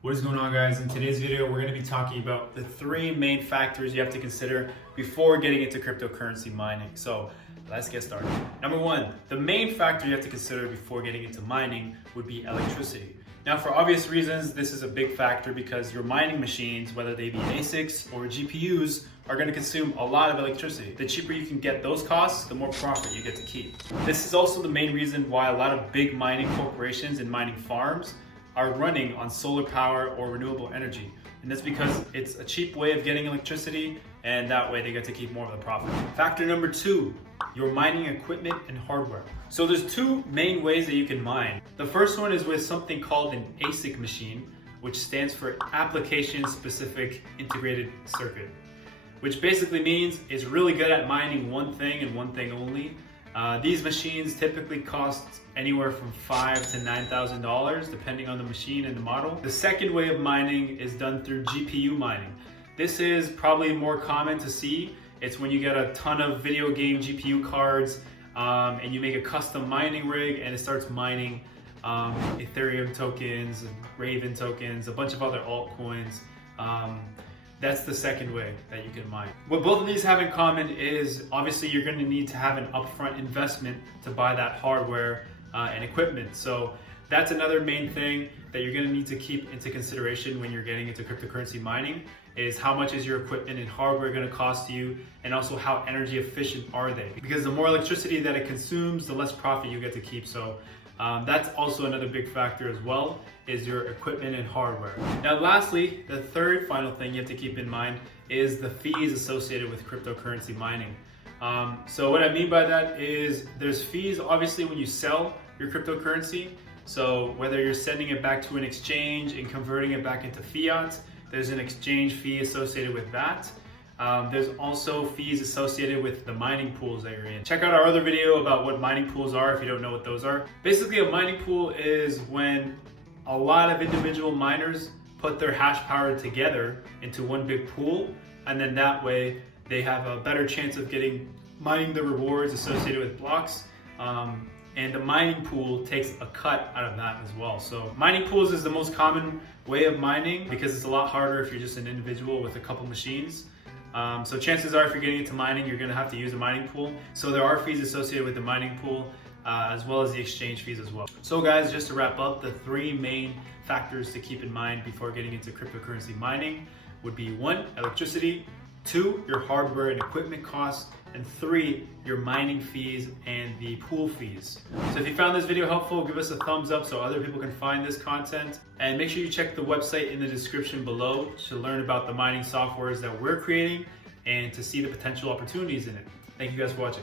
What is going on, guys? In today's video, we're going to be talking about the three main factors you have to consider before getting into cryptocurrency mining. So let's get started. Number one, the main factor you have to consider before getting into mining would be electricity. Now, for obvious reasons, this is a big factor because your mining machines, whether they be ASICs or GPUs, are going to consume a lot of electricity. The cheaper you can get those costs, the more profit you get to keep. This is also the main reason why a lot of big mining corporations and mining farms are running on solar power or renewable energy. And that's because it's a cheap way of getting electricity, and that way they get to keep more of the profit. Factor number two, your mining equipment and hardware. So there's two main ways that you can mine. The first one is with something called an ASIC machine, which stands for Application Specific Integrated Circuit, which basically means it's really good at mining one thing and one thing only. These machines typically cost anywhere from $5,000 to $9,000 depending on the machine and the model. The second way of mining is done through GPU mining. This is probably more common to see. It's when you get a ton of video game GPU cards and you make a custom mining rig and it starts mining Ethereum tokens, Raven tokens, a bunch of other altcoins. That's the second way that you can mine. What both of these have in common is obviously you're going to need to have an upfront investment to buy that hardware and equipment. So that's another main thing that you're going to need to keep into consideration when you're getting into cryptocurrency mining is how much is your equipment and hardware going to cost you, and also how energy efficient are they? Because the more electricity that it consumes, the less profit you get to keep. So that's also another big factor as well, is your equipment and hardware. Now lastly, the third final thing you have to keep in mind is the fees associated with cryptocurrency mining. So what I mean by that is there's fees obviously when you sell your cryptocurrency. So whether you're sending it back to an exchange and converting it back into fiat, there's an exchange fee associated with that. There's also fees associated with the mining pools that you're in. Check out our other video about what mining pools are if you don't know what those are. Basically, a mining pool is when a lot of individual miners put their hash power together into one big pool, and then that way they have a better chance of mining the rewards associated with blocks. And the mining pool takes a cut out of that as well. So mining pools is the most common way of mining because it's a lot harder if you're just an individual with a couple machines. So chances are if you're getting into mining, you're going to have to use a mining pool. So there are fees associated with the mining pool as well as the exchange fees as well. So guys, just to wrap up, the three main factors to keep in mind before getting into cryptocurrency mining would be 1, electricity, 2, your hardware and equipment costs, and 3, your mining fees and the pool fees. So if you found this video helpful, give us a thumbs up so other people can find this content. And make sure you check the website in the description below to learn about the mining softwares that we're creating and to see the potential opportunities in it. Thank you guys for watching.